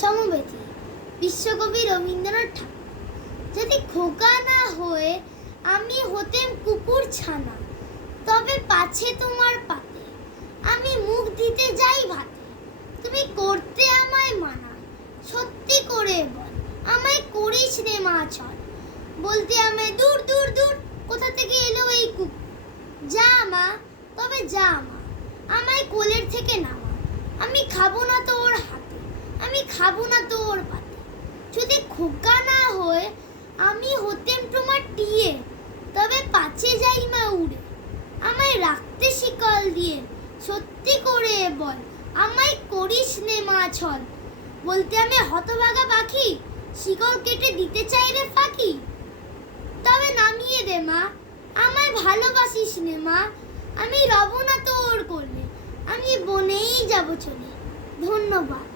সমবেতি বিশ্বকবি রবীন্দ্রনাথ ঠাকুর। যদি খোকা না হয়ে আমি হতেম কুকুর ছানা, তবে পাছে তোমার পাতে। আমি মুখ দিতে যাই ভাতে, তুমি করতে আমায় মানা। সত্যি করে বল, আমায় করিস রে মা চল। বলতে আমায়, দূর দূর দূর, কোথা থেকে এলো এই কুকুর? যা মা, তবে যা মা, আমায় কোলের থেকে নামা। আমি খাব না তোর হাতে। আমি খাব না তোর পাতে। যদি খোকা না হয়, আমি হতেম তোমার টিয়ে। তবে পাচে যাই মা উড়ে। আমায় রাখতে শিকল দিয়ে, সত্যি করে বল, আমায় করিস নে মা ছল। বলতে আমি হতভাগা পাখি, শিকল কেটে দিতে চাই রে ফাঁকি। তবে নামিয়ে দে মা, আমায় ভালোবাসিস নে মা। আমি রব না তোর করলে আমি বনেই যাব চলে। ধন্যবাদ।